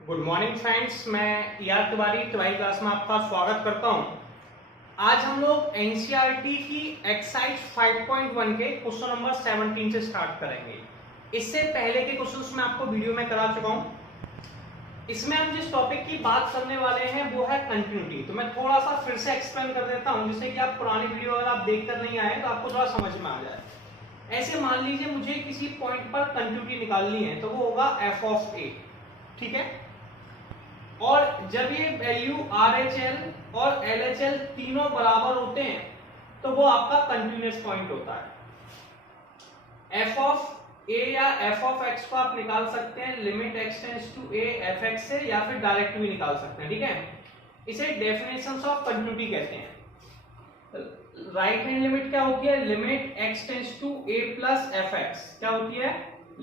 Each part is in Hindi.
गुड मॉर्निंग फ्रेंड्स, मैं तिवारी 12वीं क्लास में आपका स्वागत करता हूं। आज हम लोग एनसीईआरटी की एक्सरसाइज 5.1 के क्वेश्चन नंबर 17 से स्टार्ट करेंगे। इससे पहले के क्वेश्चंस मैं आपको वीडियो में करा चुका हूं। इसमें हम जिस टॉपिक की बात करने वाले हैं वो है कंटिन्यूटी। तो मैं थोड़ा सा फिर से एक्सप्लेन कर देता हूं, जिससे कि आप पुरानी वीडियो अगर आप देख कर नहीं आए तो आपको थोड़ा समझ में आ जाए। ऐसे मान लीजिए मुझे किसी पॉइंट पर कंटिन्यूटी निकालनी है, तो वो होगा एफ ऑफ ए। ठीक है, और जब ये वैल्यू RHL और LHL तीनों बराबर होते हैं तो वो आपका कंटिन्यूअस पॉइंट होता है। f ऑफ a या f ऑफ x को आप निकाल सकते हैं limit x tends to a fx से, या फिर डायरेक्ट भी निकाल सकते हैं। ठीक है, इसे डेफिनेशंस ऑफ कंटिन्यूटी कहते हैं। राइट हैंड लिमिट क्या होती है? Limit x tends to a plus fx क्या होती है?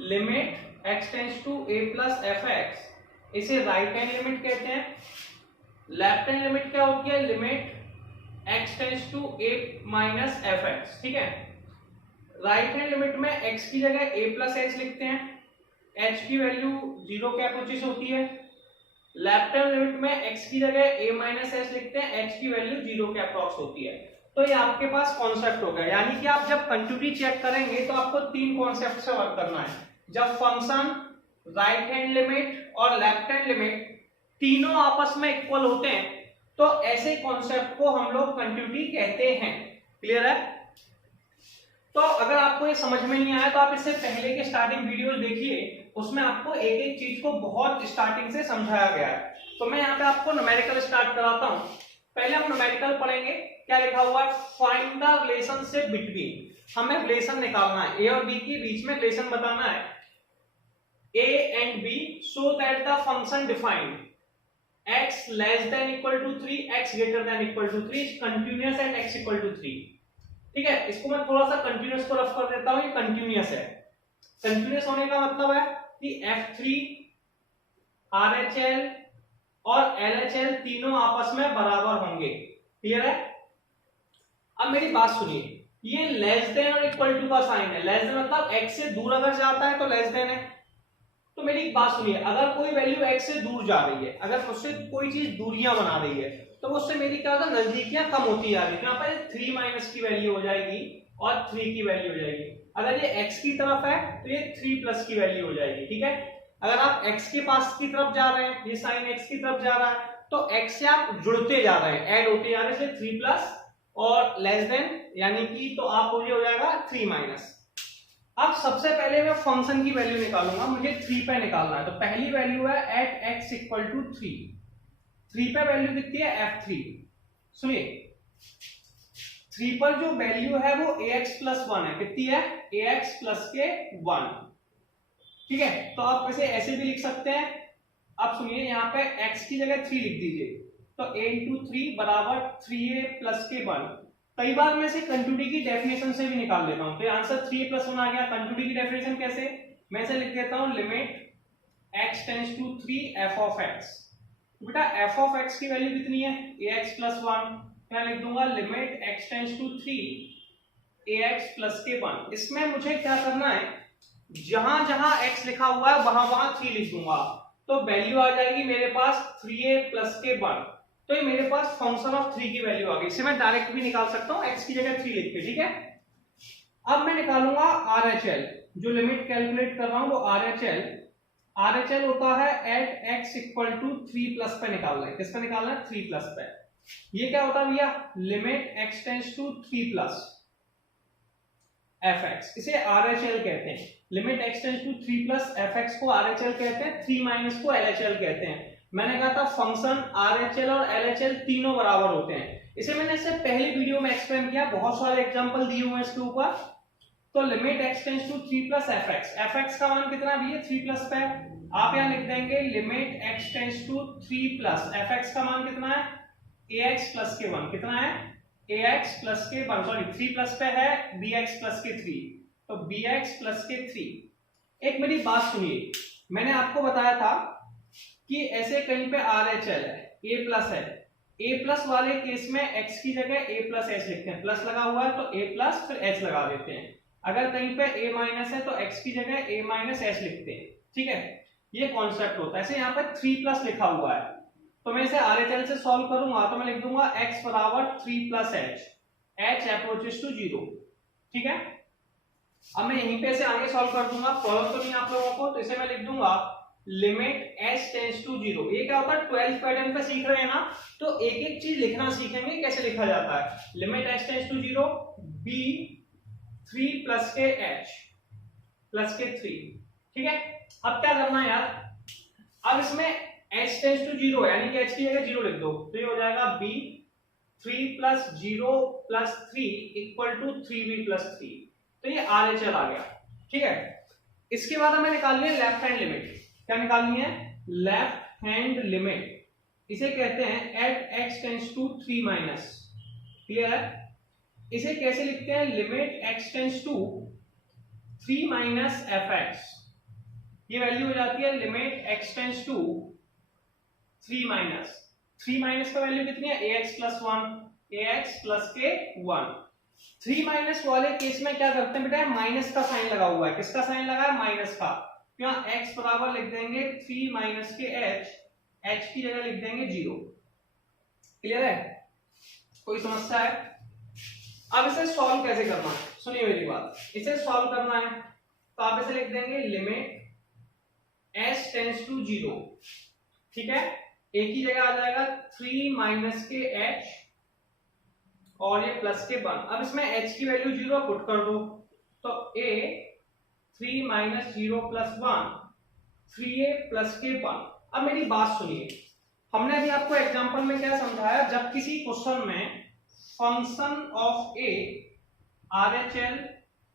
Limit x tends to a plus fx, इसे राइट हैंड लिमिट कहते हैं। लेफ्ट हैंड लिमिट क्या होती है? Limit x tends to a minus fx। ठीक है, राइट हैंड लिमिट में x की जगह a प्लस h लिखते हैं, h की वैल्यू 0 के अप्रोचेस होती है। लेफ्ट हैंड लिमिट में x की जगह a माइनस h लिखते हैं, h की वैल्यू 0 के अप्रोक्स होती है। तो ये आपके पास कॉन्सेप्ट हो गया, यानी कि आप जब कंटिन्यूटी चेक करेंगे तो आपको तीन कॉन्सेप्ट से वर्क करना है। जब फंक्शन राइट हैंड लिमिट और लेफ्ट हैंड लिमिट तीनों आपस में इक्वल होते हैं तो ऐसे कॉन्सेप्ट को हम लोग कंटिन्यूटी कहते हैं। क्लियर है? तो अगर आपको ये समझ में नहीं आया तो आप इससे पहले के स्टार्टिंग वीडियोस देखिए, उसमें आपको एक एक चीज को बहुत स्टार्टिंग से समझाया गया है। तो मैं यहाँ पे आपको न्यूमेरिकल स्टार्ट कराता हूँ। पहले हम न्यूमेरिकल पढ़ेंगे। क्या लिखा हुआ है? फाइंड द रिलेशनशिप बिटवीन, हमें रिलेशन निकालना है, ए और बी के बीच में रिलेशन बताना है, a and b so that the function defined x less than equal to 3 x greater than equal to 3 is continuous at x equal to 3। ठीक है, इसको मैं थोड़ा सा कंटिन्यूअस को रफ कर देता हूं। ये कंटिन्यूअस है। कंटिन्यूअस होने का मतलब है कि f3 RHL और LHL तीनों आपस में बराबर होंगे। क्लियर है? अब मेरी बात सुनिए, ये लेस देन और इक्वल टू का साइन है। लेस देन मतलब x से दूर अगर जाता है तो लेस देन है। तो मेरी एक बात सुनिए, अगर कोई वैल्यू x से दूर जा रही है, अगर उससे कोई चीज दूरियां बना रही है, तो उससे मेरी क्या होगा? नजदीकियां कम होती जा रही है। यहाँ पर 3 माइनस की वैल्यू हो जाएगी और 3 की वैल्यू हो जाएगी। अगर ये x की तरफ है तो ये 3 प्लस की वैल्यू हो जाएगी। ठीक है, अगर आप x के पास की तरफ जा रहे हैं, ये साइन x की तरफ जा रहा है, तो x से आप जुड़ते जा रहे हैं, ऐड होते जा रहे हैं, 3 प्लस और लेस देन, यानी कि तो आप हो जाएगा 3 माइनस। अब सबसे पहले मैं फंक्शन की वैल्यू निकालूंगा, मुझे 3 पे निकालना है। तो पहली वैल्यू है एट x इक्वल टू 3। 3 पे वैल्यू कितनी है? f3। सुनिए, 3 पर जो वैल्यू है वो ax प्लस 1 है। कितनी है? ax प्लस के 1। ठीक है, तो आप इसे ऐसे भी लिख सकते हैं। अब सुनिए, यहाँ पे x की जगह 3 लिख दीजिए, तो a इंटू 3 बराबर 3a प्लस के 1। कई बार मैं इसे कंटिन्यूटी की डेफिनेशन से भी निकाल लेता हूं, तो आंसर 3 प्लस 1 आ गया। कंटिन्यूटी की डेफिनेशन कैसे? मैं इसे लिख देता हूं, limit x tends to 3 f of x। बेटा f ऑफ x की वैल्यू कितनी है? ax plus 1। मैं लिख दूंगा limit x tends to 3 ax plus के 1। इसमें मुझे क्या करना है? जहां जहां x लिखा हुआ है वहां वहां 3 लिख दूंगा, तो वैल्यू आ जाएगी मेरे पास 3a प्लस के 1। तो ये मेरे पास फंक्शन ऑफ 3 की वैल्यू आ गई। इसे मैं डायरेक्ट भी निकाल सकता हूं, x की जगह 3 लिख के। ठीक है, अब मैं निकालूंगा RHL। जो लिमिट कैलकुलेट कर रहा हूं वो RHL होता है at x equal to 3 plus पे निकालना है। किस पे निकालना है? 3 प्लस पे। ये क्या होता है भैया? Limit x tends to 3 plus fx, इसे RHL कहते हैं। Limit x tends to 3 plus fx को RHL कहते हैं, 3 माइनस को LHL कहते हैं। मैंने कहा था फंक्शन RHL और LHL तीनों बराबर होते हैं। इसे मैंने इससे पहली वीडियो में एक्सप्लेन किया, बहुत सारे एग्जांपल दिए हुए हैं इसके ऊपर। तो limit x tends to 3 plus fx का मान कितना है भैया? 3 प्लस पे। आप यहां लिख देंगे limit x tends to 3 plus fx का मान कितना है? ax प्लस के 1। कितना है? ax प्लस के 1, सॉरी 3 प्लस पे है bx प्लस के 3, तो bx प्लस के 3। एक मेरी बात सुनिए, मैंने आपको बताया था कि ऐसे कहीं पे RHL है, a प्लस है, a प्लस वाले केस में x की जगह a प्लस h लिखते हैं। प्लस लगा हुआ है तो a प्लस फिर h लगा देते हैं। अगर कहीं पे a माइनस है तो x की जगह a माइनस h लिखते हैं। ठीक है, ये कॉन्सेप्ट होता है। ऐसे यहाँ पर 3 प्लस लिखा हुआ है, तो मैं इसे RHL से सॉल्व करूंगा तो मैं लिख दूंगा x बराबर 3 प्लस h अप्रोचेस टू 0। ठीक है, अब मैं यहीं पे से आगे सॉल्व कर दूंगा, प्रॉब्लम तो नहीं आप लोगों को, तो इसे मैं लिख दूंगा लिमिट h टेंड्स टू 0। ये क्या होता है, 12th पैटर्न पे सीख रहे हैं ना, तो एक एक चीज लिखना सीखेंगे कैसे लिखा जाता है। Limit h tends to 0 b 3 plus के h प्लस के 3। ठीक है, अब क्या करना है यार, अब इसमें h टेंड्स टू 0 यानी कि h की जगह 0 लिख दो, तो ये हो जाएगा b 3 plus 0 plus 3 equal to 3b plus 3। तो ये RHL आ गया। ठीक है, इसके बाद हमें निकालनी है लेफ्ट हैंड लिमिट। क्या निकालनी है, लेफ्ट हैंड लिमिट। इसे कहते हैं at x tends to 3 minus. Clear है, इसे कैसे लिखते हैं, limit x tends to 3 minus fx। ये वैल्यू हो जाती है limit x tends to 3 minus, 3 minus का वैल्यू कितनी है, ax प्लस 1, ax प्लस के 1। 3 माइनस वाले केस में क्या करते हैं बेटा, माइनस का साइन लगा हुआ है। किसका साइन लगा है, माइनस का। यहाँ x बराबर लिख देंगे 3 माइनस के h की जगह लिख देंगे 0। क्लियर है, कोई समस्या है। अब इसे सॉल्व कैसे करना है, सुनिए मेरी बात। इसे सॉल्व करना है तो आप इसे लिख देंगे लिमिट h टेंड्स टू 0। ठीक है, a की जगह आ जाएगा 3 माइनस के h और ये प्लस के 1। अब इसमें h की वैल्यू 0 पुट कर दो, तो a 3 minus 0 plus 1 3a plus के 1। अब मेरी बात सुनिए, हमने अभी आपको एग्जांपल में क्या समझाया, जब किसी क्वेश्चन में फंक्शन ऑफ a RHL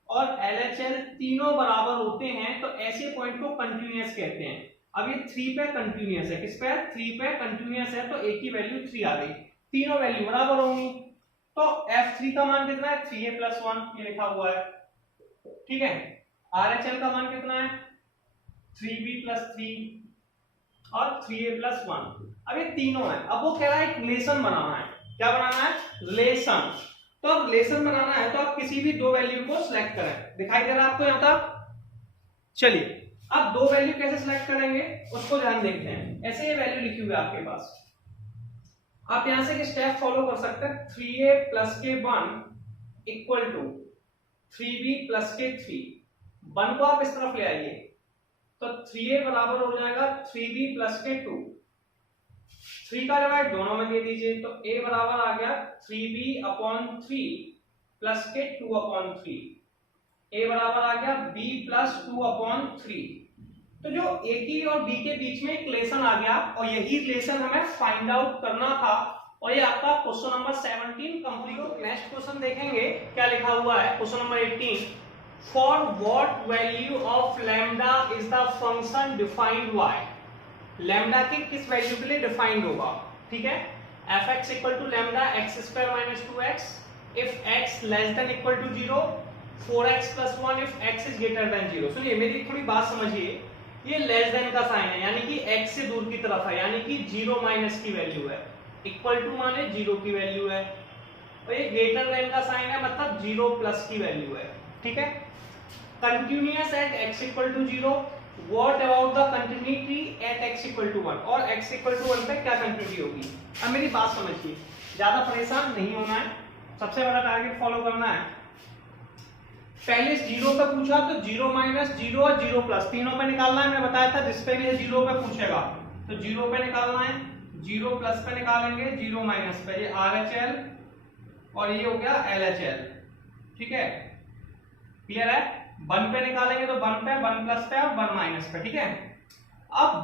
और LHL तीनों बराबर होते हैं तो ऐसे पॉइंट को कंटिन्यूअस कहते हैं। अब ये 3 पे कंटिन्यूअस है, किस पे, 3 पे कंटिन्यूअस है, तो a की वैल्यू 3 आ गई, तीनों वैल्यू बराबर होंगी। तो f3 का मान कितना है, 3a प्लस 1, ये लिखा हुआ है। ठीक है, RHL का मान कितना है, 3b प्लस 3 और 3a प्लस 1। अब ये तीनों है, अब वो कह रहा है एक रिलेशन बनाना है। क्या बनाना है, रिलेशन। तो अब रिलेशन बनाना है तो आप किसी भी दो वैल्यू को सिलेक्ट करें। दिखाई दे रहा है आपको यहाँ तक, चलिए अब दो वैल्यू कैसे सिलेक्ट करेंगे उसको ध्यान देखते हैं। ऐसे ये वैल्यू लिखी हुई है आपके पास, आप यहां से स्टेप फॉलो कर सकते हैं। 3a प्लस के 1 इक्वल टू 3b प्लस के 3। 1 को आप इस तरफ ले आइए तो 3a बराबर हो जाएगा 3b प्लस के 2। 3 का डिवाइड दोनों में दे दीजिए, तो a बराबर आ गया 3b अपॉन 3 प्लस के 2 अपॉन 3। a बराबर आ गया b प्लस 2 अपॉन 3। तो जो a की और b के बीच में एक रिलेशन आ गया और यही रिलेशन हमें फाइंड आउट करना था, और ये आपका क्वेश्चन नंबर 17 कंप्लीट हो। नेक्स्ट क्वेश्चन देखेंगे क्या लिखा हुआ है, question number 18। For what value of lambda is the function defined y। Lambda की किस वैल्यू के लिए डिफाइंड होगा। ठीक है, fx equal to lambda x square minus 2x if x less than equal to 0, 4x plus 1 if x is greater than 0। सुनिए मेरी थोड़ी बात समझिए, ये लेस देन का साइन है यानी कि x से दूर की तरफ है, यानी कि 0 माइनस की वैल्यू है, इक्वल टू माने 0 की वैल्यू है, और ये ग्रेटर देन का साइन है मतलब 0 प्लस की वैल्यू है। ठीक है, continuous at x equal to 0। What about the continuity at x equal to 1, और x इक्वल टू 1 पे क्या कंटिन्यूटी होगी। अब मेरी बात समझिए, ज्यादा परेशान नहीं होना है, सबसे बड़ा टारगेट फॉलो करना है। पहले 0 पे पूछा तो 0 माइनस 0 और 0 प्लस तीनों पे निकालना है। मैं बताया था जिस पे भी 0 पे पूछेगा तो 0 पे निकालना है, 0 प्लस पे निकालेंगे, 0 माइनस पे, ये RHL और ये हो गया LHL। ठीक है, क्लियर है। 1 पे निकालेंगे तो 1 पे, 1 प्लस पे और 1 माइनस पे। ठीक है, अब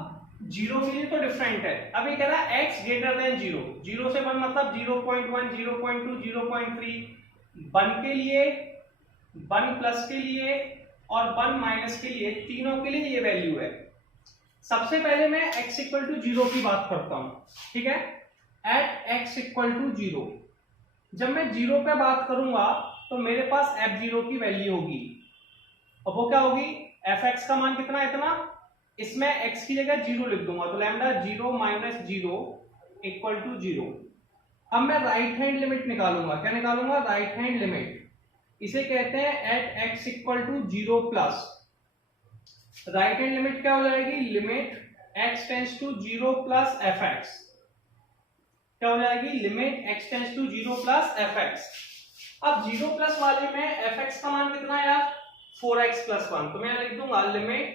0 के लिए तो डिफरेंट है। अब ये कह रहा है x ग्रेटर देन 0, 0 से 1 मतलब 0.1, 0.2, 0.3। 1 के लिए, 1 प्लस के लिए और 1 माइनस के लिए, तीनों के लिए ये वैल्यू है। सबसे पहले मैं x इक्वल टू 0 की बात करता हूं। ठीक है, एट x इक्वल टू 0, जब मैं 0 पे बात करूंगा तो मेरे पास f0 की वैल्यू होगी, और वो क्या होगी, fx का मान कितना है, इतना। इसमें x की जगह 0 लिख दूंगा तो लैम्डा 0 माइनस 0 इक्वल टू 0। अब मैं राइट हैंड लिमिट निकालूंगा। क्या निकालूंगा, राइट हैंड लिमिट। इसे कहते हैं at x equal to 0 plus right hand limit क्या हो जाएगी, limit x tends to 0 plus F X, क्या हो जाएगी, limit x tends to 0 plus F X. अब 0 प्लस वाले में एफ एक्स का मान कितना है यार, 4x प्लस 1, तो मैं लिख दूंगा limit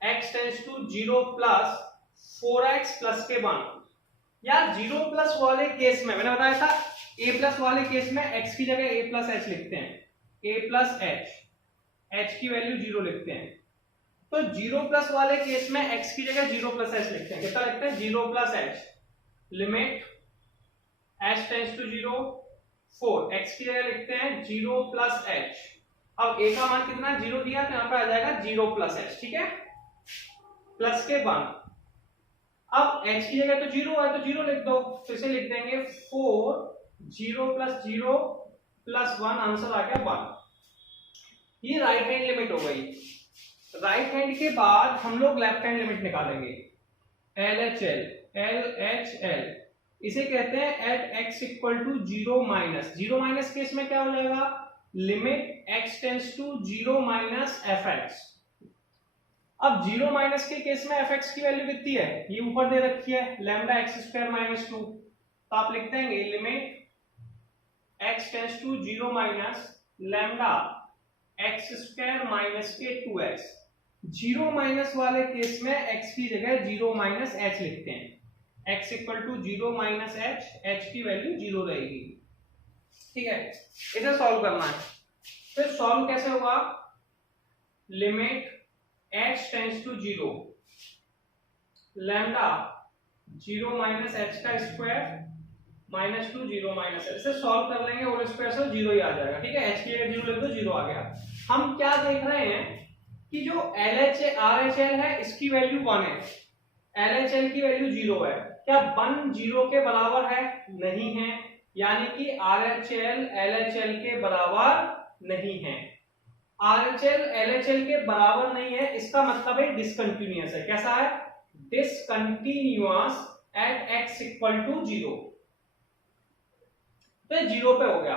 x tends to 0 plus 4x plus के 1। यार 0 प्लस वाले केस में मैंने बताया था a प्लस वाले केस में x की जगह a प्लस एच लिखते हैं, a प्लस h की वैल्यू 0 लिखते हैं। तो 0 प्लस वाले केस में x की जगह 0 प्लस h लिखते हैं, कितना लिखते हैं, 0 plus h, limit h tends to 0 4, x की जगह लिखते हैं 0 प्लस h। अब a का मान कितना, 0 दिया तो यहाँ पे आ जाएगा 0 प्लस h, ठीक है, प्लस के 1। अब h की जगह तो 0 है तो 0 लिख दो, तो इसे लिख देंगे 4 0 प्लस 0 प्लस 1, आंसर आ गया 1। ये राइट हैंड लिमिट हो गई। राइट हैंड के बाद हम लोग लेफ्ट हैंड लिमिट निकालेंगे, LHL, इसे कहते हैं at x equal to 0 minus, 0 minus case में क्या हो जाएगा, limit x tends to 0 minus F X. अब 0 माइनस के केस में एफ एक्स की वैल्यू कितनी है, ये ऊपर दे रखी है, लैम्डा एक्स स्क्वायर माइनस 2, तो आप लिख देंगे limit x tends to 0 minus lambda X square minus के 2x। 0 माइनस वाले केस में x की जगह 0 माइनस h लिखते हैं, x equal to 0 minus h की वैल्यू 0 रहेगी, ठीक है। इसे सॉल्व करना है, फिर सॉल्व कैसे होगा, limit h tends to 0 lambda 0 minus h का स्क्वायर माइनस 2 0 माइनस, इसे सॉल्व कर लेंगे और स्क्वायर से 0 ही आ जाएगा, ठीक है, h की जगह 0 लिख दो 0 आ गया। हम क्या देख रहे हैं कि जो RHL है इसकी वैल्यू 1 है, LHL की वैल्यू 0 है, क्या 1 0 के बराबर है, नहीं है, यानी कि RHL LHL के बराबर नहीं है। RHL LHL के बराबर नहीं है, इसका मतलब है डिसकंटिन्यूअस है, कैसा है, discontinuous at x equal to 0, तो 0 पे हो गया।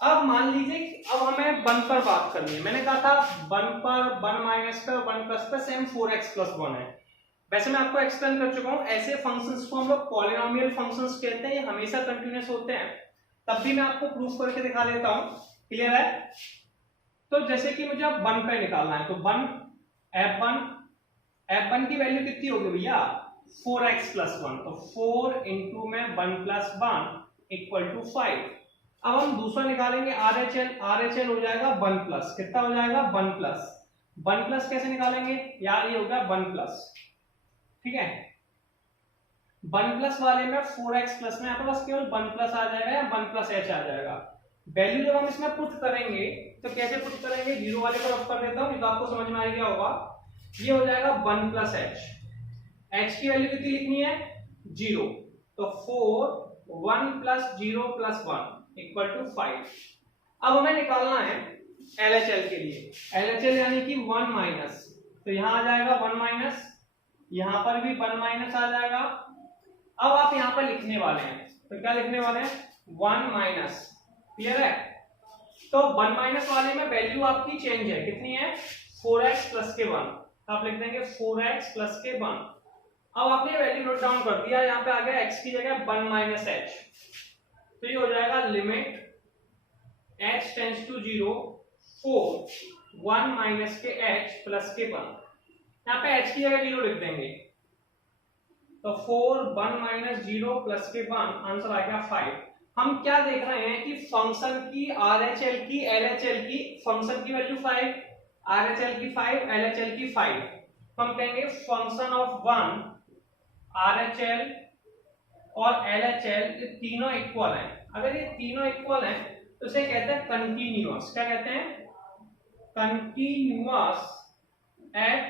अब मान लीजिए कि अब हमें 1 पर बात करनी है, मैंने कहा था 1 पर 1 माइनस पे 1 प्लस पे सेम 4x प्लस 1 है। वैसे मैं आपको एक्सप्लेन कर चुका हूं, ऐसे फंक्शंस को हम लोग पॉलिनोमियल फंक्शंस कहते हैं, ये हमेशा कंटिन्यूअस होते हैं, तब भी मैं आपको प्रूफ करके दिखा देता हूं, क्लियर है। तो जैसे कि मुझे अब 1 पे निकालना है, तो 1 f1 की वैल्यू कितनी होगी भैया, 4x प्लस 1, तो 4 इंटू में 1 प्लस 1 इक्वल टू 5। अब हम दूसरा निकालेंगे RHL हो जाएगा 1 प्लस, कितना हो जाएगा 1 प्लस, 1 प्लस कैसे निकालेंगे यार, ये होगा 1 प्लस, ठीक है। 1 प्लस वाले में 4x प्लस में आपके पास केवल 1 प्लस आ जाएगा या 1 प्लस h आ जाएगा। वैल्यू जब हम इसमें पुट करेंगे तो कैसे पुट करेंगे, 0 वाले पर ऑफ कर देता हूं, तो आपको समझ में आ गया होगा, ये हो जाएगा 1 प्लस h की वैल्यू कितनी लिखनी है 0, तो 4 1 प्लस 0 प्लस 1 इक्वल टू 5। अब हमें निकालना है LHL के लिए, LHL यानी कि 1 माइनस, तो यहां आ जाएगा 1 माइनस, यहां पर भी 1 माइनस आ जाएगा। अब आप यहां पर लिखने वाले हैं, तो क्या लिखने वाले हैं 1 माइनस, क्लियर है। तो 1 माइनस वाले में वैल्यू आपकी चेंज है, कितनी है 4x प्लस के 1, आप लिख देंगे 4x प्लस के 1। अब आपने वैल्यू नोट डाउन कर दिया, यहाँ पे आ गया x की जगह 1 माइनस h, तो ये हो जाएगा limit h tends to 0 4 1 minus के h प्लस के 1, यहाँ पे h की जगह 0 लिख देंगे, तो 4 1 माइनस 0 प्लस के 1, आंसर आ गया 5। हम क्या देख रहे हैं कि फंक्शन की RHL की LHL की, फंक्शन की वैल्यू 5, RHL की 5, LHL की 5, हम कहेंगे फंक्शन ऑफ 1 RHL और LHL ये तीनों इक्वल हैं। अगर ये तीनों इक्वल हैं तो इसे कहते हैं कंटीन्यूअस, क्या कहते हैं continuous at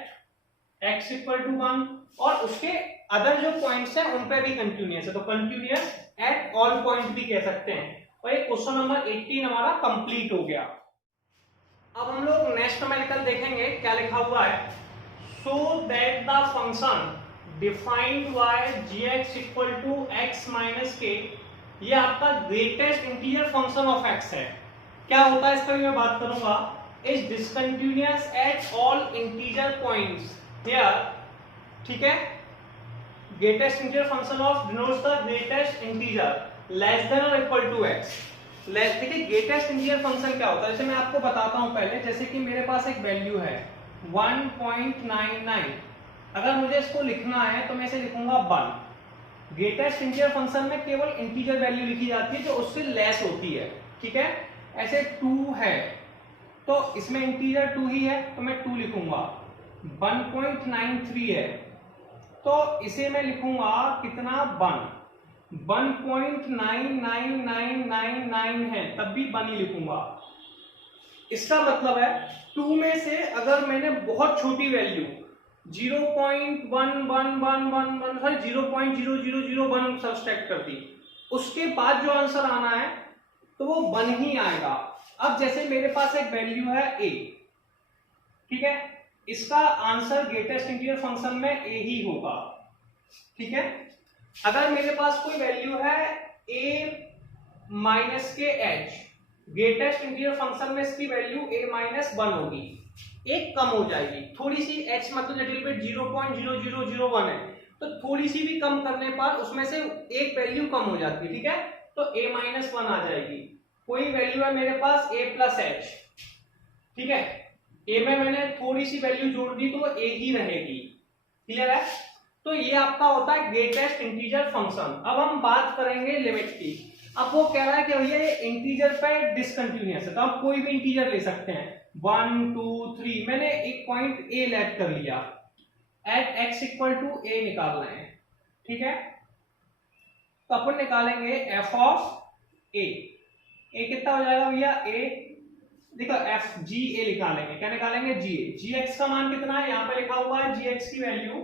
x equal to 1, और उसके अदर जो पॉइंट्स हैं उन पे भी कंटीन्यूअस है, तो कंटीन्यूअस एट ऑल पॉइंट भी कह सकते हैं। और ये क्वेश्चन नंबर 18 हमारा कंप्लीट हो गया। अब हम लोग नेक्स्ट न्यूमेरिकल देखेंगे, क्या लिखा हुआ है, so that the function defined by gx equal to x minus के, ये आपका greatest integer function of x है। क्या होता है इसका भी मैं बात करूंगा, is discontinuous at all integer points here, ठीक है। Greatest integer function of denotes the greatest integer less than और इक्वल टू x। देखिए ग्रेटेस्ट इंटीजर फंक्शन क्या होता है, जैसे मैं आपको बताता हूं पहले। जैसे कि मेरे पास एक वैल्यू है 1.99, अगर मुझे इसको लिखना है तो मैं इसे लिखूंगा 1। ग्रेटेस्ट इंटीजर फंक्शन में केवल इंटीजर वैल्यू लिखी जाती है जो उससे लेस होती है, ठीक है। ऐसे 2 है तो इसमें इंटीजर 2 ही है तो मैं 2 लिखूंगा। 1.93 है तो इसे मैं लिखूंगा कितना 1.999999 है तब भी 1 ही लिखूंगा। इसका मतलब है 2 में से अगर मैंने बहुत छोटी वैल्यू 0.00001 सब्सट्रैक्ट कर दी, उसके बाद जो आंसर आना है तो वो 1 ही आएगा। अब जैसे मेरे पास एक वैल्यू है a, ठीक है, इसका आंसर ग्रेटेस्ट इंटीजर फंक्शन में a ही होगा, ठीक है। अगर मेरे पास कोई वैल्यू है a माइनस के h, ग्रेटेस्ट इंटीजर फंक्शन में इसकी वैल्यू a माइनस 1 होगी, एक कम हो जाएगी थोड़ी सी। h मतलब लिटिल बिट 0.0001 है तो थोड़ी सी भी कम करने पर उसमें से एक वैल्यू कम हो जाती है, ठीक है, तो a माइनस 1 आ जाएगी। कोई वैल्यू है मेरे पास a प्लस h, ठीक है, a में मैंने थोड़ी सी वैल्यू जोड़ दी तो a ही रहेगी, क्लियर है। तो ये आपका होता है ग्रेटेस्ट इंटीजर फंक्शन। अब हम बात करेंगे लिमिट की। अब वो कह रहा है कि भैया ये इंटीजर पे डिसकंटिन्यूअस है तो आप कोई भी इंटीजर ले सकते हैं 1 2 3। मैंने एक पॉइंट a लेट कर लिया, at x equal to a निकालना है, ठीक है। तो अपन निकालेंगे f ऑफ a। a कितना हो जाएगा भैया a, देखो f g a निकालेंगे, क्या निकालेंगे g a। gx का मान कितना है, यहाँ पे लिखा हुआ है gx की वैल्यू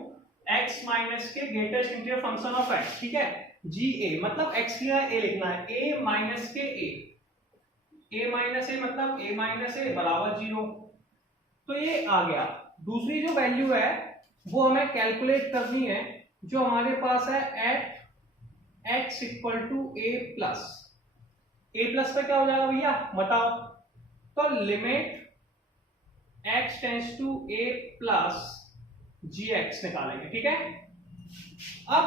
x माइनस के greatest integer function of x, ठीक है। जी ए मतलब x की जगह a लिखना है, a माइनस के a माइनस a मतलब a माइनस a बराबर 0। तो ये आ गया। दूसरी जो वैल्यू है वो हमें कैलकुलेट करनी है, जो हमारे पास है at x equal to a plus पे क्या हो जाएगा भैया बताओ। तो limit x tends to a plus gx निकालेंगे, ठीक है। अब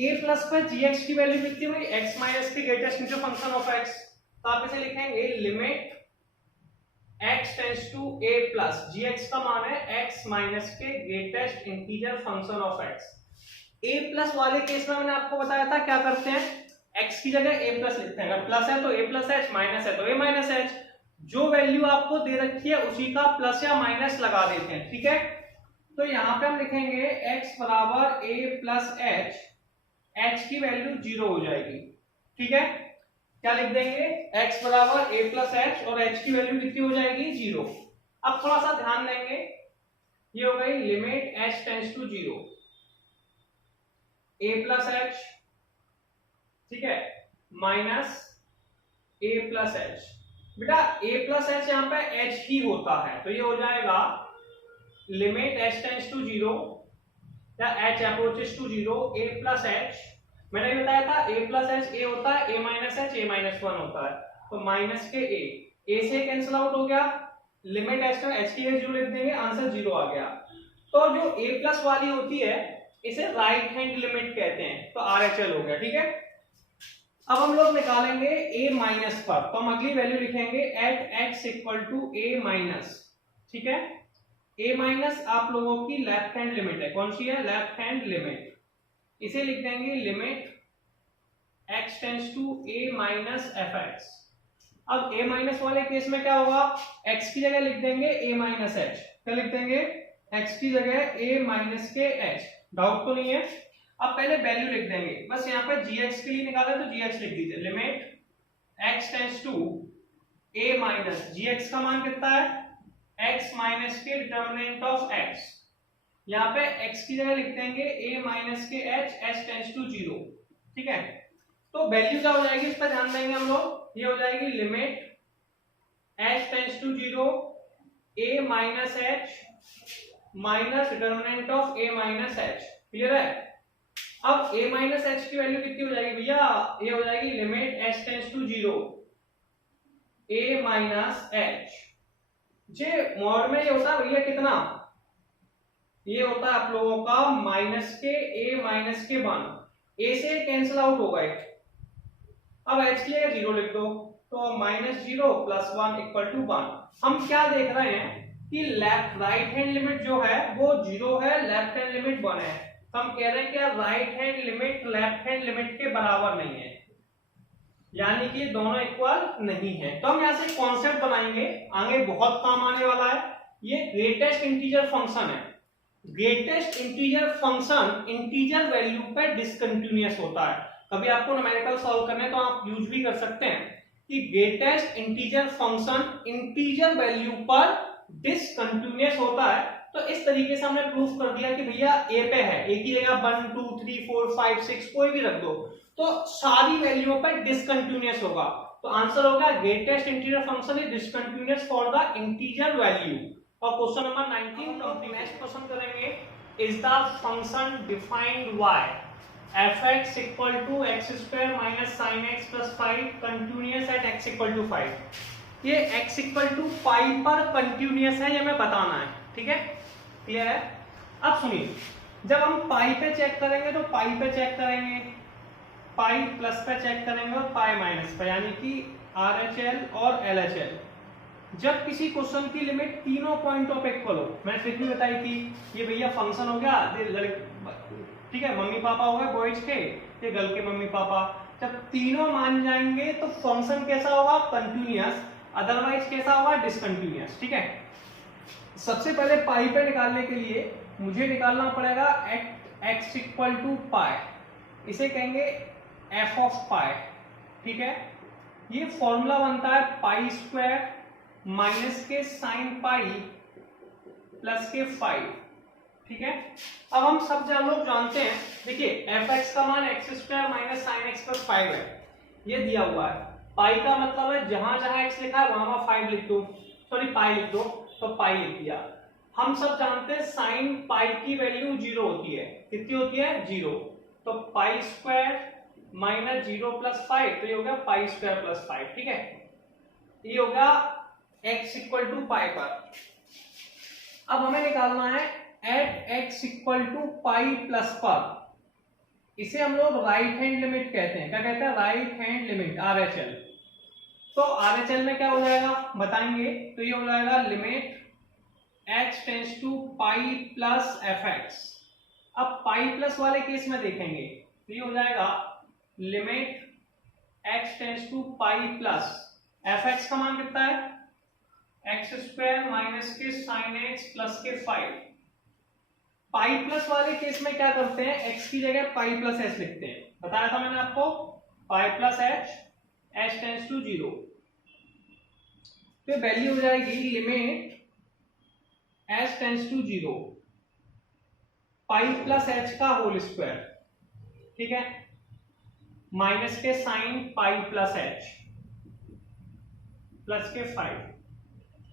a प्लस पर gx की वैल्यू कितनी हुई, x माइनस के greatest integer function of x, तो आप इसे लिखेंगे limit x tends to a plus gx का मान है x माइनस के greatest integer function of x। a plus वाले केस में मैंने आपको बताया था क्या करते हैं, x की जगह a प्लस लिखते हैं, अगर प्लस है तो a प्लस h, माइनस है तो a माइनस h, जो वैल्यू आपको दे रखी है उसी का प्लस या माइनस लगा देते हैं, ठीक है। तो यहाँ पे हम लिखेंगे x बराबर a प्लस h, h की वैल्यू 0 हो जाएगी, ठीक है। क्या लिख देंगे x बराबर a प्लस h और h की वैल्यू कितनी हो जाएगी 0। अब थोड़ा सा ध्यान देंगे, ये हो गई limit h tends to 0 a plus h, ठीक है, माइनस a प्लस h। बेटा a प्लस h यहाँ पे h ही होता है तो ये हो जाएगा लिमिट h टेंड्स टू 0 या h approaches to 0 a plus h। मैंने भी बताया था a प्लस h a होता है, a minus h a minus 1 होता है, तो माइनस के a से कैंसिल आउट हो गया, लिमिट h का h की वैल्यू लिख देंगे, आंसर 0 आ गया। तो जो a प्लस वाली होती है इसे राइट हैंड लिमिट कहते हैं, तो RHL हो गया, ठीक है। अब हम लोग निकालेंगे a माइनस पर, तो हम अगली वैल्यू लिखेंगे at x equal to a minus, ठीक है। a माइनस आप लोगों की लेफ्ट हैंड लिमिट है, कौन सी है, लेफ्ट हैंड लिमिट। इसे लिख देंगे limit x tends to a minus fx। अब a माइनस वाले केस में क्या होगा, x की जगह लिख देंगे a माइनस h, क्या लिख देंगे x की जगह a माइनस के h, डाउट तो नहीं है। अब पहले वैल्यू लिख देंगे, बस यहाँ पे gx के लिए निकाला तो gx लिख दीजिए, limit x tends to a minus, gx का मान कितना है x माइनस के डिटर्मिनेंट ऑफ x, यहाँ पे x की जगह लिख देंगे a माइनस के h, h टेंड्स टू 0, ठीक है। तो वैल्यू क्या हो जाएगी इस पर ध्यान देंगे हम लोग, ये हो जाएगी limit h tends to 0 a minus h minus determinant of a minus h, clear है। अब a माइनस h की वैल्यू कितनी हो जाएगी भैया, ये हो जाएगी limit h tends to 0 a minus h जे मॉड में ये होता है भैया कितना, ये होता है आप लोगों का माइनस के a माइनस के 1, a से कैंसिल आउट होगा एक। अब h की जगह 0 लिख दो, तो -0 + 1 = 1। हम क्या देख रहे हैं कि लेफ्ट राइट हैंड लिमिट जो है वो 0 है, लेफ्ट हैंड लिमिट 1 है। तो हम कह रहे हैं कि right hand limit left hand limit के बराबर नहीं है, यानी कि दोनों इक्वल नहीं है। तो हम यहां से कॉन्सेप्ट बनाएंगे, आगे बहुत काम आने वाला है। ये ग्रेटेस्ट इंटीजर फंक्शन है। Greatest integer function integer value पे डिसकंटिन्यूअस होता है। कभी आपको न्यूमेरिकल सॉल्व करने तो आप यूज भी कर सकते हैं कि greatest integer function integer value पर डिसकंटिन्यूअस होता है। तो इस तरीके से हमने प्रूफ कर दिया कि भैया ए पे है, ए की जगह 1 2 3 4 5 6 कोई भी रख दो तो सारी वैल्यूओं पर डिसकंटिन्यूअस होगा। तो आंसर होगा greatest integer function is discontinuous for the integer value. और क्वेश्चन नंबर 19 का नेक्स्ट क्वेश्चन करेंगे, is the function defined y f(x) = x² - sin x + 5 continuous at x = 5। ये x = 5 पर कंटिन्यूअस है, ये हमें बताना है, ठीक है, क्लियर है। अब सुनिए, जब हम पाई पे चेक करेंगे तो पाई पे चेक करेंगे, पाई प्लस पे चेक करेंगे और पाई माइनस पे, यानी कि RHL और LHL। जब किसी क्वेश्चन की लिमिट तीनों पॉइंट ऑफ इक्वल हो, मैंने फिर भी बताई थी, ये भैया फंक्शन हो गया, ठीक है, मम्मी पापा हो गए बॉयज के, ये गर्ल के मम्मी पापा, जब तीनों मान जाएंगे तो फंक्शन कैसा होगा, कंटिन्यूअस, अदरवाइज कैसा होगा, डिसकंटिन्यूअस, ठीक है। सबसे पहले पाई पे निकालने के लिए मुझे निकालना पड़ेगा x = पाई, इसे कहेंगे f(पाई), ठीक है। ये फॉर्मूला बनता है π² माइनस के sin पाई प्लस के 5, ठीक है। अब हम सब लोग जानते हैं, देखिए f(x) का मान x² - sin x + 5 है, ये दिया हुआ है। पाई का मतलब है जहां जहां x लिखा है वहां 5 लिख दो, सॉरी पाई लिख दो, तो पाई लिख दिया। हम सब जानते हैं साइन पाई की वैल्यू 0 होती है, कितनी होती है, 0। तो π² - 0 + 5, तो ये हो गया π² + 5, ठीक है। ये हो गया x = पाई पर। अब हमें निकालना है एट x = पाई प्लस पर, इसे हम लोग राइट हैंड लिमिट कहते हैं। क्या कहते हैं, राइट हैंड लिमिट, RHL। तो RHL में क्या हो जाएगा बताएंगे, तो ये हो जाएगा limit h → pi plus fx। अब पाई प्लस वाले केस में देखेंगे तो ये हो जाएगा limit h → pi plus fx का मान कितना है, x² माइनस के sin x प्लस के 5। पाई प्लस वाले केस में क्या करते हैं, x की जगह पाई प्लस h लिखते हैं, बताया था मैंने आपको, पाई प्लस h, h → 0। तो वैल्यू हो जाएगी limit h → 0 pi plus h का होल स्क्वायर, ठीक है, माइनस के sine pi plus h plus के 5।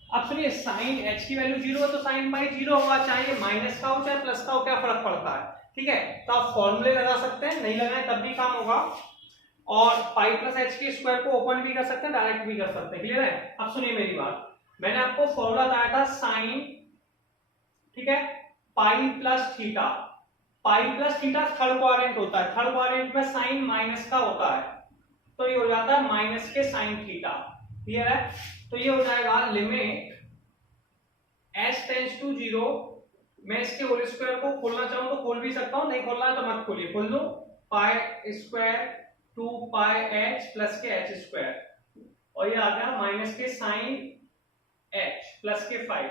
अब सुनिए, साइन h की वैल्यू 0 है तो साइन पाई 0 होगा, चाहे माइनस का हो चाहे प्लस का हो, क्या फर्क पड़ता है, ठीक है। तो आप फॉर्मूले लगा सकते हैं, नहीं लगाए तब भी काम होगा, और पाई प्लस h के स्क्वायर को ओपन भी कर सकते हैं, डायरेक्ट भी कर सकते हैं, क्लियर है। अब सुनिए मेरी बात, मैंने आपको फॉर्मूला बताया था साइन, ठीक है, pi plus theta. Pi plus theta third quadrant होता है, थर्ड क्वाड्रेंट में साइन माइनस का होता है, तो ये हो जाता है माइनस के साइन थीटा, क्लियर है। तो ये हो जाएगा लिमिट h → 0, मैं इसके होल स्क्वायर को खोलना चाहूं तो खोल भी सकता हूं, नहीं खोलना है तो मत खोलिए, खोल दो, π² 2πh प्लस के h², और ये आ गया माइनस के साइन h प्लस के 5।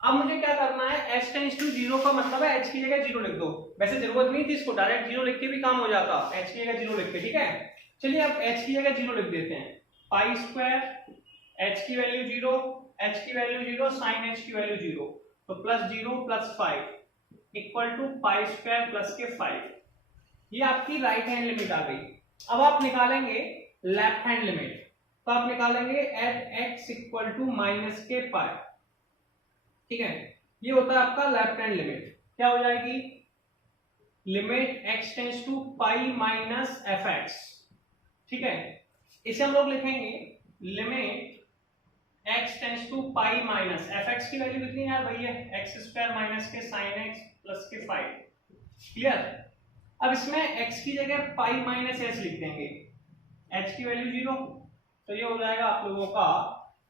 अब मुझे क्या करना है, h → 0 का मतलब है h की जगह 0 लिख दो, वैसे जरूरत नहीं थी इसको, डायरेक्ट 0 लिख के भी काम हो जाता, h की जगह 0 लिख के, ठीक है। चलिए अब h की जगह 0 लिख देते हैं, π², h की वैल्यू 0, h की वैल्यू 0, sin h की वैल्यू 0, तो +0 + 5 = π² प्लस के 5। ये आपकी राइट हैंड लिमिट आ गई। अब आप निकालेंगे लेफ्ट हैंड लिमिट, तो आप निकालेंगे एट x = माइनस के पाई, ठीक है। ये होता है आपका लेफ्ट हैंड लिमिट, क्या हो जाएगी, limit x → pi minus fx, ठीक है। इसे हम लोग लिखेंगे limit x tends to pi minus fx की वैल्यू कितनी है यार भैया, एक्स स्क्वायर माइनस के साइन एक्स प्लस के 5। क्लियर। अब इसमें x की जगह पाई माइनस एस लिख देंगे, h की वैल्यू 0, तो ये हो जाएगा आप लोगों का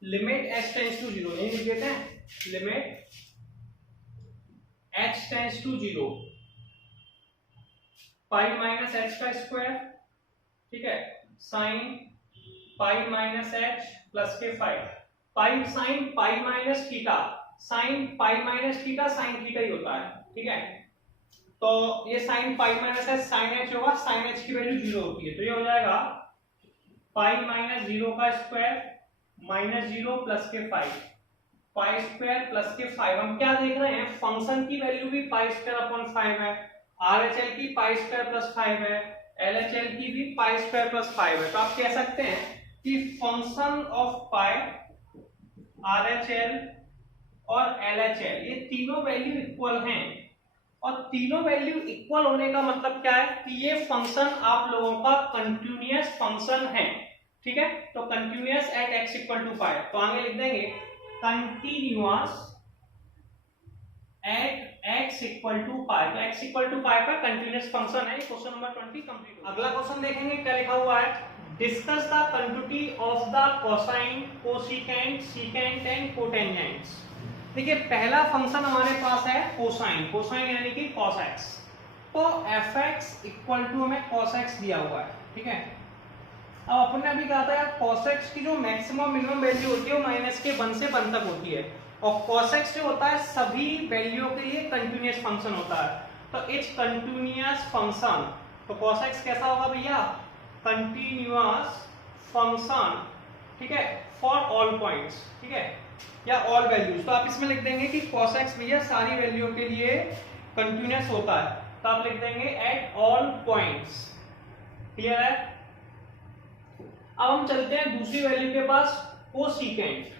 लिमिट h टेंड्स टू 0, नहीं लिख देते हैं, limit h tends to 0 pi minus H का स्क्वायर, ठीक है, sine pi minus H plus के 5, pi sine pi minus theta, sine pi minus theta sine theta ही होता है, ठीक है। तो ये sine pi minus H sine H होगा, साइन एच की वैल्यू 0 होती है, तो ये हो जाएगा पाई माइनस 0 का स्क्वायर माइनस 0 प्लस के 5, पाई स्क्वायर प्लस के 5। हम क्या देख रहे हैं, फंक्शन की वैल्यू भी पाई स्क्वायर अपॉन 5 है, RHL की पाई स्क्वायर प्लस 5 है, LHL की भी पाई स्क्वायर प्लस 5 है। तो आप कह सकते हैं कि फंक्शन ऑफ पाई, RHL और LHL ये तीनों वैल्यू इक्वल हैं, और तीनों वैल्यू इक्वल होने का मतलब क्या है कि ये फंक्शन आप लोगों का कंटिन्यूअस फंक्शन है, ठीक है। तो continuous at x equal to pi, तो आगे लिख देंगे continuous at x equal to pi, तो x इक्वल टू पाई पर कंटिन्यूअस फंक्शन है। Question number 20 complete. अगला क्वेश्चन देखेंगे, क्या लिखा हुआ है, discuss the continuity of the cosine, cosecant, secant and cotangents. देखिए पहला फंक्शन हमारे पास है कोसाइन, कोसाइन यानी कि cos x, तो fx इक्वल टू हमें cos x दिया हुआ है, ठीक है। अब अपन ने अभी कहा था यार cos x की जो मैक्सिमम मिनिमम वैल्यू होती है वो माइनस के 1 से 1 तक होती है, और cos x जो होता है सभी वैल्यू के लिए कंटिन्यूअस फंक्शन होता है, तो इट्स कंटिन्यूअस फंक्शन, तो cos x कैसा होगा भैया, कंटिन्यूअस फंक्शन, ठीक है, फॉर ऑल पॉइंट्स, ठीक है, या ऑल वैल्यूज। तो आप इसमें लिख देंगे कि cos x भैया सारी वैल्यू के लिए कंटिन्यूअस होता है, तो आप लिख देंगे एट ऑल पॉइंट्स। क्लियर है। अब हम चलते हैं दूसरी वैल्यू के पास, कोसिकेंट।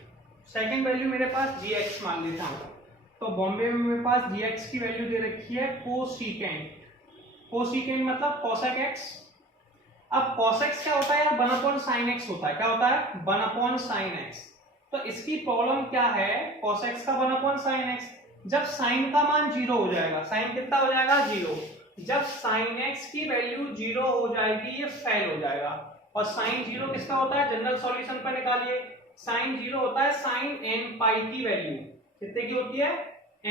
सेकंड वैल्यू मेरे पास gx मान लेता हूं, तो बॉम्बे में मेरे पास gx की वैल्यू दे रखी है कोसिकेंट, कोसिकेंट मतलब cosec x। अब cos x क्या होता है यार, 1 अपॉन sin x होता है, क्या होता है 1 अपॉन sin x। तो इसकी प्रॉब्लम क्या है, cos x का 1 अपॉन sin x, जब sin का मान 0 हो जाएगा, sin कितना हो जाएगा 0, जब sin x की वैल्यू 0 हो जाएगी ये फेल हो जाएगा, और sin 0 किसका होता है, जनरल सॉल्यूशन पर निकालिए, sin 0 होता है sin n पाई की वैल्यू, कितने की होती है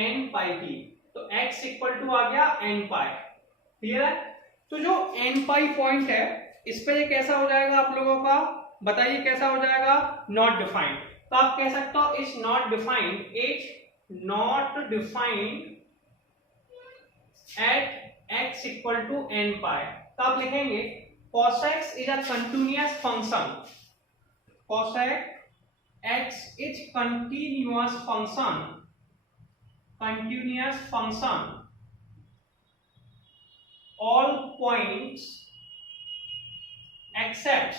n पाई की, तो x इक्वल टू आ गया n पाई। क्लियर है। तो जो n पाई पॉइंट है इस पे ये कैसा हो जाएगा आप लोगों का, बताइए कैसा हो जाएगा, नॉट डिफाइंड। तो आप कह सकते हो is not defined, is not defined at x equal to n pi. तो आप लिखेंगे cos x is a continuous function, cos x is continuous function, continuous function all points except,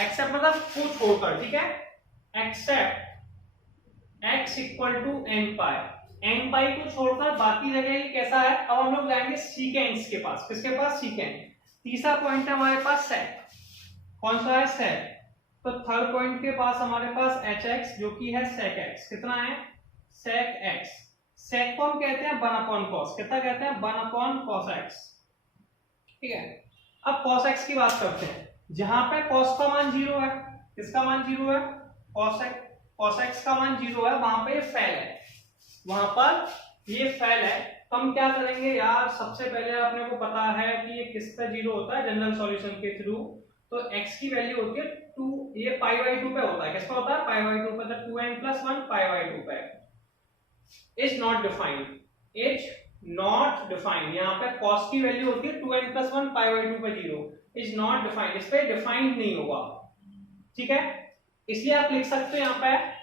except मतलब को छोड़कर, ठीक है, except x equal to n pi, n pi को छोड़कर बाकी जगह ये कैसा है। अब हम लोग जाएंगे सीकेंट्स के पास, किसके पास, सीकेंट। तीसरा पॉइंट है हमारे पास सेक, कौन सा है सेक, तो थर्ड पॉइंट के पास हमारे पास hx जो कि है sec x, कितना है sec x, sec को हम कहते हैं 1 अपॉन cos, कितना कहते हैं 1 अपॉन cos x, ठीक है। अब cos x की बात करते हैं, जहां पे cos का मान 0 है, किसका मान 0 है, cos x का मान 0 है, वहां पे फेल है, वहां पर ये फेल है। तो हम क्या करेंगे यार, सबसे पहले अपने को पता है कि ये किस पे 0 होता है, जनरल सॉल्यूशन के थ्रू, तो x की वैल्यू होती है 2, ये पाई बाई 2 पे होता है, किसका होता है पाई बाई 2 पे, तो 2n+1 पाई बाई 2 पे। Is not defined, is not defined, यहाँ पे cos की वैल्यू होती है 2n+1 पाई बाई 2 पे 0, इज नॉट डिफाइंड, इस पे डिफाइंड नहीं होगा, ठीक है। इसलिए आप लिख सकते हो यहाँ पे,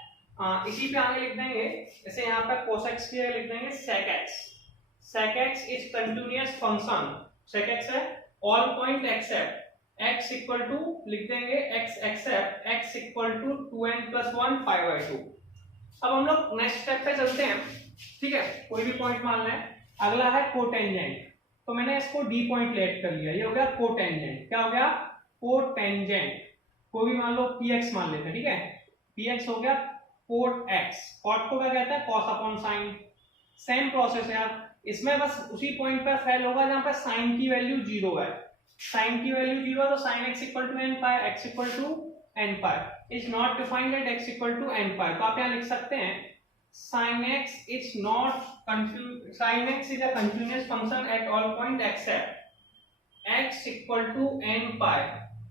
इसी पे आगे लिख देंगे, जैसे यहाँ पे cos x की लिख देंगे sec x, sec x is continuous function, sec x है all point except x equal to, लिख देंगे x except x equal to 2n+1 pi by 2। अब हम लोग नेक्स्ट स्टेप पे चलते हैं, ठीक है, कोई भी पॉइंट मान लें। अगला है कोटेंजेंट, तो मैंने इसको डी पॉइंट लेट कर लिया, ये हो गया कोटेंजेंट, क्या हो गया कोटेंजेंट, कोई भी मान लो px मान लेते हैं, ठीक है, px हो गया cot x, cot को क्या कहते हैं cos upon sin। Same process यार, इसमें बस उसी पॉइंट पर फेल होगा जहां पर sin की वैल्यू 0 है। sin की वैल्यू 0 है तो sin x equal to n pi, x equal to n pi is not defined at x equal to n pi. तो आप यहां लिख सकते हैं sin x is not sin x is a continuous function at all point except x equal to n pi।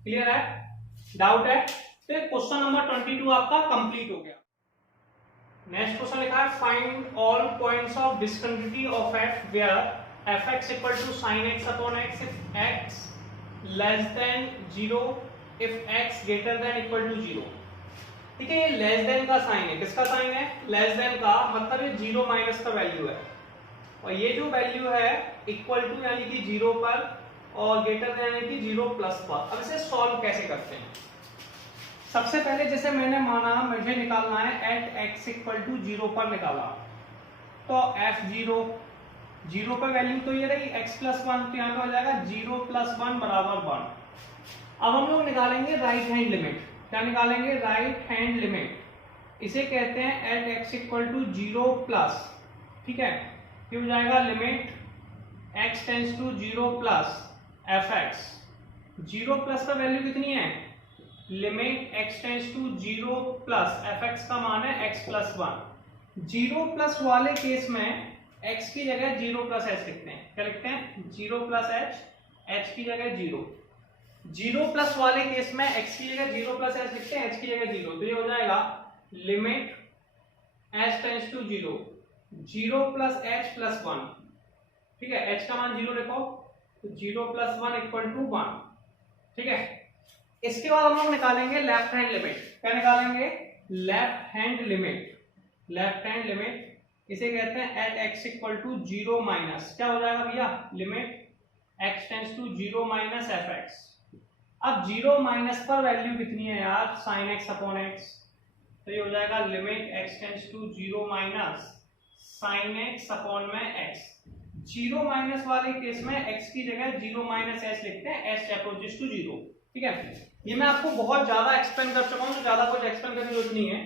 Clear है? डाउट है? तो क्वेश्चन नंबर 22 आपका कंप्लीट हो गया। नेक्स्ट क्वेश्चन लिखा है find all points of discontinuity of f where fx equal to sin x upon x if x less than 0 if x greater than equal to 0। ठीक है, ये लेस देन का साइन है। किसका साइन है? लेस देन का, मतलब ये 0 माइनस का वैल्यू है और ये जो वैल्यू है इक्वल टू यानी कि 0 पर और ग्रेटर देन यानी कि 0 प्लस पर। अब इसे सॉल्व कैसे करते हैं? सबसे पहले जैसे मैंने माना मुझे निकालना है एट x इक्वल टू 0 पर निकाला, तो f0 0 पर वैल्यू तो ये रही x प्लस 1, तो यहाँ पे हो जाएगा 0 प्लस 1 बराबर 1। अब हम लोग निकालेंगे राइट हैंड लिमिट। क्या निकालेंगे? Right hand limit. इसे कहते हैं at x equal to 0 plus, ठीक है, ये हो जाएगा limit x tends to 0 plus fx। 0 plus का वैल्यू कितनी है? Limit x tends to 0 plus fx का मान है x प्लस 1। 0 प्लस वाले केस में x की जगह 0 प्लस h लिखते हैं। क्या लिखते हैं? 0 प्लस h की जगह 0। 0 प्लस वाले केस में x की जगह 0 प्लस h लिखते हैं, h की जगह 0। तो ये हो जाएगा limit h tends to 0 0 plus h plus 1। ठीक है, h का मान 0 लिखो तो 0 प्लस 1 इक्वल टू 1। ठीक है, इसके बाद हम लोग निकालेंगे लेफ्ट हैंड लिमिट। क्या निकालेंगे? Left hand limit. Left hand limit इसे कहते हैं at x equal to 0 minus, क्या हो जाएगा भैया? Limit x tends to 0 minus fx। अब 0 माइनस पर वैल्यू कितनी है यार? sin x upon x। तो ये हो जाएगा limit x tends to 0 minus sin x upon में x। 0 माइनस वाले केस में x की जगह 0 माइनस s लिखते हैं, s अप्रोचेस टू 0। ठीक है, ये मैं आपको बहुत ज्यादा एक्सप्लेन कर चुका हूं, तो ज्यादा कुछ एक्सप्लेन करने की जरूरत नहीं है।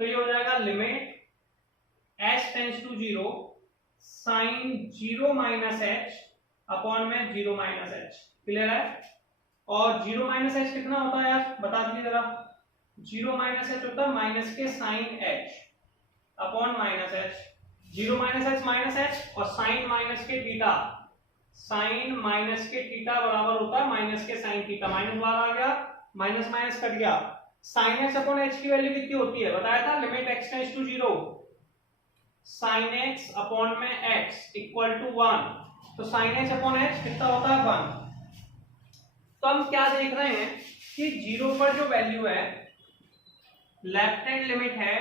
तो ये हो जाएगा limit h tends to 0 sin 0 minus h upon में 0 माइनस h। क्लियर है? और 0 माइनस h कितना होता है यार? बता दीजिए जरा। 0 माइनस h होता है माइनस के sin h upon minus h। 0 minus h और साइन माइनस के थीटा, साइन माइनस के थीटा बराबर होता है माइनस के साइन थीटा। माइनस बाहर आ गया, माइनस माइनस कट गया। साइन एक्स अपॉन एच की वैल्यू कितनी होती है? बताया था, limit x tends to 0 sine x upon में एक्स इक्वल टू 1। तो साइन एक्स अपॉन एक्स कितना होता है? 1। तो हम क्या देख रहे हैं कि 0 पर जो वैल्यू है लेफ्ट हैंड लिमिट है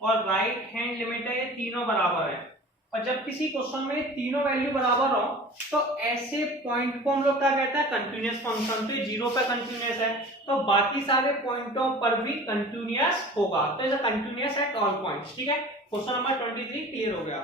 और राइट हैंड लिमिट है, ये तीनों बराबर है। और जब किसी क्वेश्चन में तीनों वैल्यू बराबर हो तो ऐसे पॉइंट को हम लोग क्या कहते हैं? Continuous function. तो ये 0 पे कंटिन्यूअस है तो बाकी सारे पॉइंटों पर भी कंटिन्यूअस होगा। तो is continuous at all points. ठीक है, क्वेश्चन नंबर 23 क्लियर हो गया।